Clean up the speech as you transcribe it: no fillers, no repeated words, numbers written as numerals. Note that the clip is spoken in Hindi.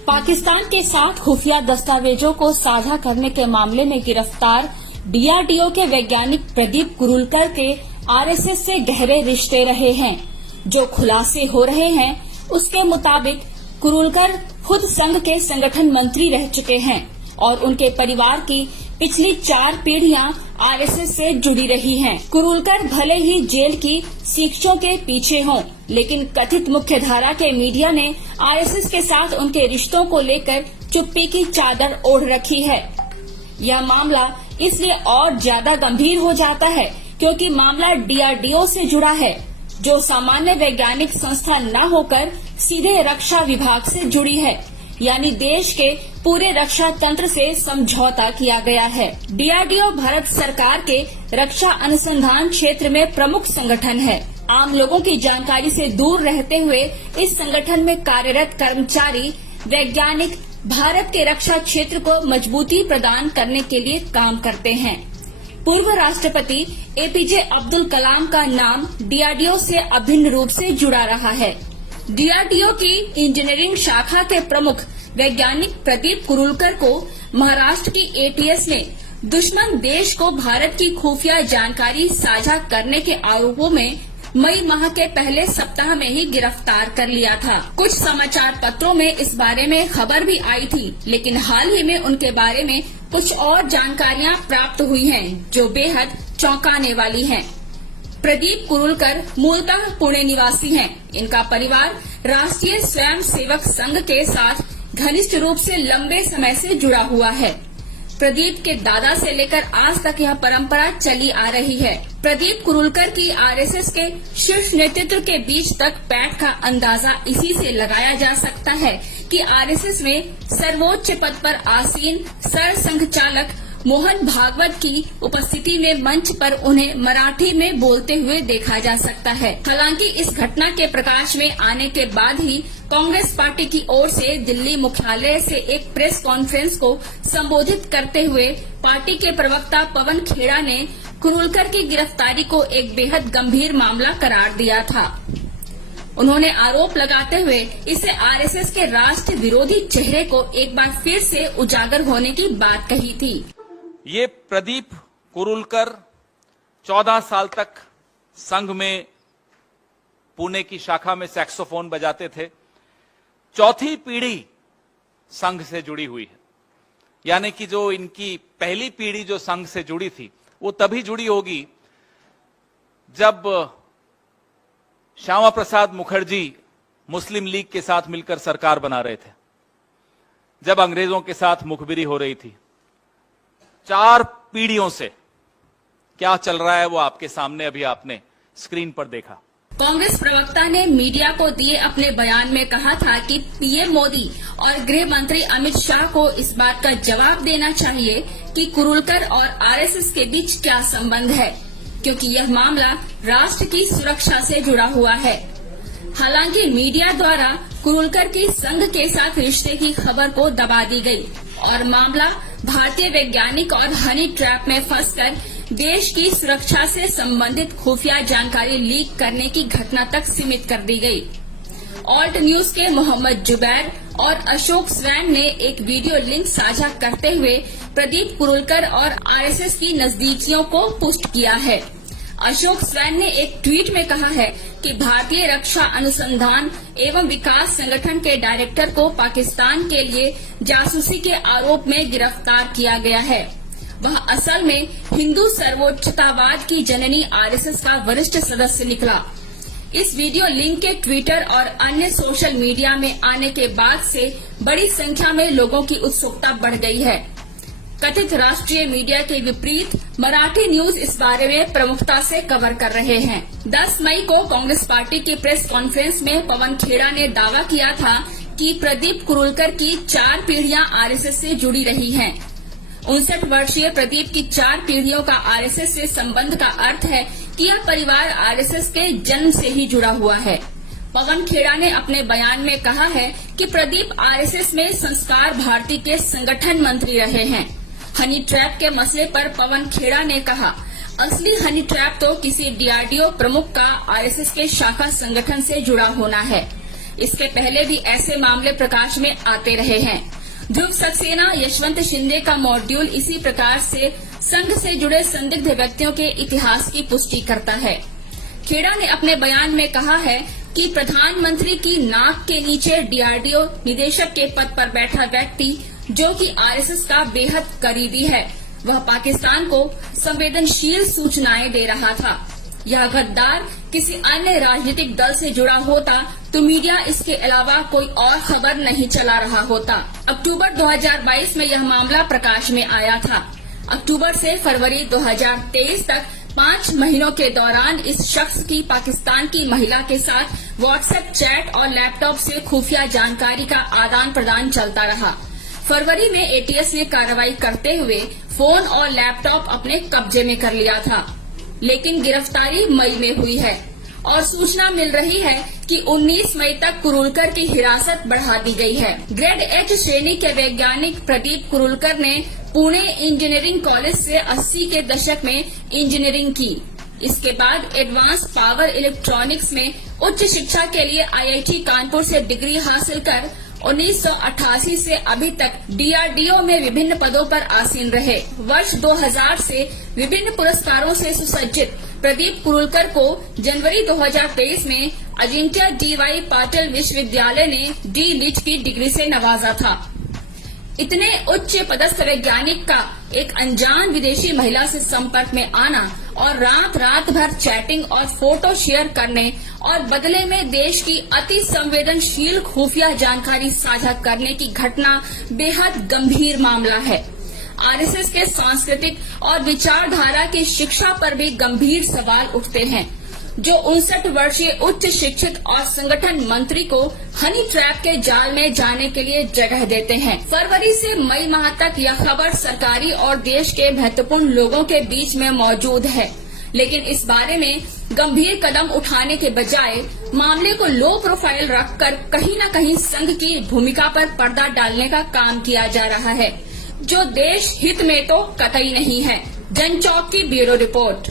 पाकिस्तान के साथ खुफिया दस्तावेजों को साझा करने के मामले में गिरफ्तार डीआरडीओ के वैज्ञानिक प्रदीप कुरूलकर के आरएसएस से गहरे रिश्ते रहे हैं। जो खुलासे हो रहे हैं उसके मुताबिक कुरूलकर खुद संघ के संगठन मंत्री रह चुके हैं और उनके परिवार की पिछली 4 पीढ़ियां आरएसएस से जुड़ी रही हैं। कुरूलकर भले ही जेल की शिक्षों के पीछे हों, लेकिन कथित मुख्यधारा के मीडिया ने आरएसएस के साथ उनके रिश्तों को लेकर चुप्पी की चादर ओढ़ रखी है। यह मामला इसलिए और ज्यादा गंभीर हो जाता है क्योंकि मामला डीआरडीओ से जुड़ा है, जो सामान्य वैज्ञानिक संस्था न होकर सीधे रक्षा विभाग से जुड़ी है, यानी देश के पूरे रक्षा तंत्र से समझौता किया गया है। डीआरडीओ भारत सरकार के रक्षा अनुसंधान क्षेत्र में प्रमुख संगठन है। आम लोगों की जानकारी से दूर रहते हुए इस संगठन में कार्यरत कर्मचारी वैज्ञानिक भारत के रक्षा क्षेत्र को मजबूती प्रदान करने के लिए काम करते हैं। पूर्व राष्ट्रपति एपीजे अब्दुल कलाम का नाम डीआरडीओ से अभिन्न रूप से जुड़ा रहा है। डीआरडीओ की इंजीनियरिंग शाखा के प्रमुख वैज्ञानिक प्रदीप कुरूलकर को महाराष्ट्र की एटीएस ने दुश्मन देश को भारत की खुफिया जानकारी साझा करने के आरोपों में मई माह के पहले सप्ताह में ही गिरफ्तार कर लिया था। कुछ समाचार पत्रों में इस बारे में खबर भी आई थी, लेकिन हाल ही में उनके बारे में कुछ और जानकारियां प्राप्त हुई हैं, जो बेहद चौंकाने वाली हैं। प्रदीप कुरूलकर मूलतः पुणे निवासी हैं। इनका परिवार राष्ट्रीय स्वयं सेवक संघ के साथ घनिष्ठ रूप से लंबे समय से जुड़ा हुआ है। प्रदीप के दादा से लेकर आज तक यह परंपरा चली आ रही है। प्रदीप कुरूलकर की आरएसएस के शीर्ष नेतृत्व के बीच तक पैठ का अंदाजा इसी से लगाया जा सकता है कि आरएसएस में सर्वोच्च पद पर आसीन सर संघचालक मोहन भागवत की उपस्थिति में मंच पर उन्हें मराठी में बोलते हुए देखा जा सकता है। हालांकि इस घटना के प्रकाश में आने के बाद ही कांग्रेस पार्टी की ओर से दिल्ली मुख्यालय से एक प्रेस कॉन्फ्रेंस को संबोधित करते हुए पार्टी के प्रवक्ता पवन खेड़ा ने कुरूलकर की गिरफ्तारी को एक बेहद गंभीर मामला करार दिया था। उन्होंने आरोप लगाते हुए इसे आरएसएस के राष्ट्र विरोधी चेहरे को एक बार फिर से उजागर होने की बात कही थी। ये प्रदीप कुरूलकर 14 साल तक संघ में पुणे की शाखा में सैक्सोफोन बजाते थे। चौथी पीढ़ी संघ से जुड़ी हुई है, यानी कि जो इनकी पहली पीढ़ी जो संघ से जुड़ी थी वो तभी जुड़ी होगी जब श्यामा प्रसाद मुखर्जी मुस्लिम लीग के साथ मिलकर सरकार बना रहे थे, जब अंग्रेजों के साथ मुखबिरी हो रही थी। 4 पीढ़ियों से क्या चल रहा है वो आपके सामने अभी आपने स्क्रीन पर देखा। कांग्रेस प्रवक्ता ने मीडिया को दिए अपने बयान में कहा था कि पीएम मोदी और गृह मंत्री अमित शाह को इस बात का जवाब देना चाहिए कि कुरूलकर और आरएसएस के बीच क्या संबंध है, क्योंकि यह मामला राष्ट्र की सुरक्षा से जुड़ा हुआ है। हालांकि मीडिया द्वारा कुरूलकर की संघ के साथ रिश्ते की खबर को दबा दी गई और मामला भारतीय वैज्ञानिक और हनी ट्रैप में फंसकर देश की सुरक्षा से संबंधित खुफिया जानकारी लीक करने की घटना तक सीमित कर दी गई। ऑल्ट न्यूज के मोहम्मद जुबैर और अशोक स्वैन ने एक वीडियो लिंक साझा करते हुए प्रदीप कुरूलकर और आरएसएस की नजदीकियों को पुष्ट किया है। अशोक स्वैन ने एक ट्वीट में कहा है कि भारतीय रक्षा अनुसंधान एवं विकास संगठन के डायरेक्टर को पाकिस्तान के लिए जासूसी के आरोप में गिरफ्तार किया गया है। वह असल में हिंदू सर्वोच्चतावाद की जननी आरएसएस का वरिष्ठ सदस्य निकला। इस वीडियो लिंक के ट्विटर और अन्य सोशल मीडिया में आने के बाद से बड़ी संख्या में लोगों की उत्सुकता बढ़ गई है। कथित राष्ट्रीय मीडिया के विपरीत मराठी न्यूज इस बारे में प्रमुखता से कवर कर रहे हैं। 10 मई को कांग्रेस पार्टी की प्रेस कॉन्फ्रेंस में पवन खेड़ा ने दावा किया था कि प्रदीप कुरूलकर की 4 पीढ़ियां आरएसएस से जुड़ी रही हैं। 59 वर्षीय प्रदीप की 4 पीढ़ियों का आरएसएस से संबंध का अर्थ है कि यह परिवार आरएसएस के जन्म से ही जुड़ा हुआ है। पवन खेड़ा ने अपने बयान में कहा है कि प्रदीप आरएसएस में संस्कार भारती के संगठन मंत्री रहे हैं। हनी ट्रैप के मसले पर पवन खेड़ा ने कहा, असली हनी ट्रैप तो किसी डीआरडीओ प्रमुख का आरएसएस के शाखा संगठन से जुड़ा होना है। इसके पहले भी ऐसे मामले प्रकाश में आते रहे हैं। ध्रुव सक्सेना, यशवंत शिंदे का मॉड्यूल इसी प्रकार से संघ से जुड़े संदिग्ध व्यक्तियों के इतिहास की पुष्टि करता है। खेड़ा ने अपने बयान में कहा है कि प्रधानमंत्री की नाक के नीचे डीआरडीओ निदेशक के पद पर बैठा व्यक्ति, जो कि आरएसएस का बेहद करीबी है, वह पाकिस्तान को संवेदनशील सूचनाएं दे रहा था। यह गद्दार किसी अन्य राजनीतिक दल से जुड़ा होता तो मीडिया इसके अलावा कोई और खबर नहीं चला रहा होता। अक्टूबर 2022 में यह मामला प्रकाश में आया था। अक्टूबर से फरवरी 2023 तक 5 महीनों के दौरान इस शख्स की पाकिस्तान की महिला के साथ व्हाट्सएप चैट और लैपटॉप से खुफिया जानकारी का आदान प्रदान चलता रहा। फरवरी में एटीएस ने कार्रवाई करते हुए फोन और लैपटॉप अपने कब्जे में कर लिया था, लेकिन गिरफ्तारी मई में हुई है और सूचना मिल रही है कि 19 मई तक कुरुलकर की हिरासत बढ़ा दी गई है। ग्रेड एच श्रेणी के वैज्ञानिक प्रदीप कुरुलकर ने पुणे इंजीनियरिंग कॉलेज से 80 के दशक में इंजीनियरिंग की। इसके बाद एडवांस पावर इलेक्ट्रॉनिक्स में उच्च शिक्षा के लिए आईआईटी कानपुर से डिग्री हासिल कर 1988 से अभी तक डीआरडीओ में विभिन्न पदों पर आसीन रहे। वर्ष 2000 से विभिन्न पुरस्कारों से सुसज्जित प्रदीप कुरुलकर को जनवरी 2023 में अजिंक्य डीवाई पाटिल विश्वविद्यालय ने डी लिट की डिग्री से नवाजा था। इतने उच्च पदस्थ वैज्ञानिक का एक अनजान विदेशी महिला से संपर्क में आना और रात भर चैटिंग और फोटो शेयर करने और बदले में देश की अति संवेदनशील खुफिया जानकारी साझा करने की घटना बेहद गंभीर मामला है। आरएसएस के सांस्कृतिक और विचारधारा की शिक्षा पर भी गंभीर सवाल उठते हैं, जो 59 वर्षीय उच्च शिक्षित और संगठन मंत्री को हनी ट्रैप के जाल में जाने के लिए जगह देते हैं। फरवरी से मई माह तक यह खबर सरकारी और देश के महत्वपूर्ण लोगों के बीच में मौजूद है, लेकिन इस बारे में गंभीर कदम उठाने के बजाय मामले को लो प्रोफाइल रखकर कहीं न कहीं संघ की भूमिका पर पर्दा डालने का काम किया जा रहा है, जो देश हित में तो कतई नहीं है। जनचौक की ब्यूरो रिपोर्ट।